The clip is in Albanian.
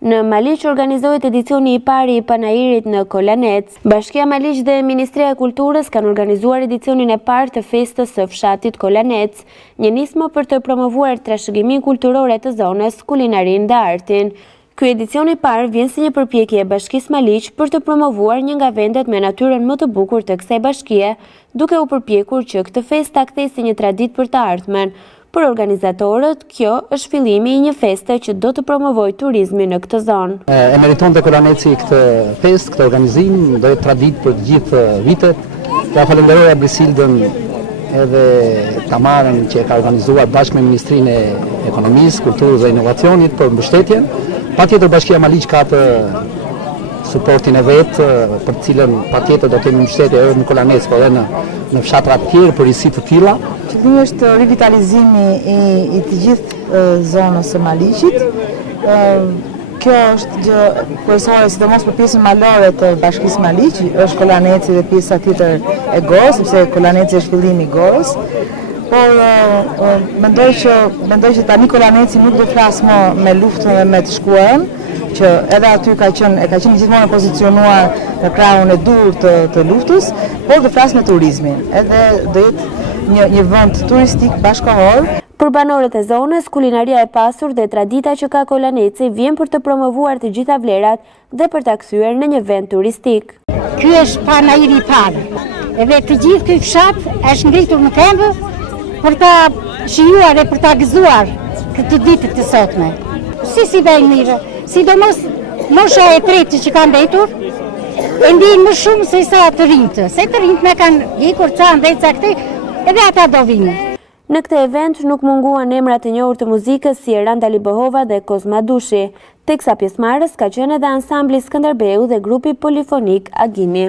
Në Maliq organizohet edicioni I parë I Panairit në Kolanec. Bashkia Maliq dhe Ministria e Kulturës kanë organizuar edicionin e parë të festës së fshatit Kolanec, një nismë për të promovuar trashëgimin kulturore të zonës, kulinarin dhe artin. Ky edicion I parë vjen si një përpjekje e Bashkisë Maliq për të promovuar një nga vendet me natyrën më të bukur të kësaj bashkie, duke u përpjekur që këtë festë ta kthejë si një traditë për të ardhmen. Për organizatorët, kjo është fillimi I një feste që do të promovojë turizmin në këtë zonë. E meriton të Kolaneci këtë festë, këtë organizim, do jetë traditë për të gjithë vitet. Ja falenderoj Brisildën edhe Tamarën që ka organizuar bashkë me Ministrinë e Ekonomisë, Kulturës dhe Inovacionit për mbështetjen. Patjetër Bashkia Maliq ka të suportin e vetë, për të cilën patjetër do kemi mbështetje edhe në Kolanec, por edhe në fshatra të tjerë për isi të tilla. Qëllimi është rivitalizimi I të gjithë zonës së Maliqit. Kjo është gjë kryesore, sidomos për pjesën malore të Bashkisë Maliq, është Kolaneci dhe pjesa tjetër e Gorës, sepse Kolaneci është fillimi I Gorës. Por mendoj që tani Kolaneci nuk do flas më me luftën dhe me të shkuarën, që edhe aty ka qenë gjithmonë pozicionuar në krahun e dur të luftës, por do flas me turizmin. Edhe do jetë një vend turistik bashkëkohor. Për banorët e zonës, kulinaria e pasur dhe tradita që ka Kolaneci vjen për të promovuar të gjitha vlerat dhe për ta kthyer në një vend turistik. Ky është Panairi I parë. Edhe të gjithë ky fshat është ngritur në këmbë për ta shijuar dhe për ta gëzuar këtë ditë të sotme. Si vjen mirë, sidomos mosha e tretë që ka mbetur, e ndjen më shumë se sa të rinjtë. Se të rinjtë me kanë ikur ca ndeca këtej, edhe ata do vinë. Në këtë event nuk munguan emra të njohur të muzikës si Randa Libohova dhe Kozma Dushi, teksa pjesëmarrës ka qenë edhe ansambli Skënderbeu dhe grupi polifonik Agimi.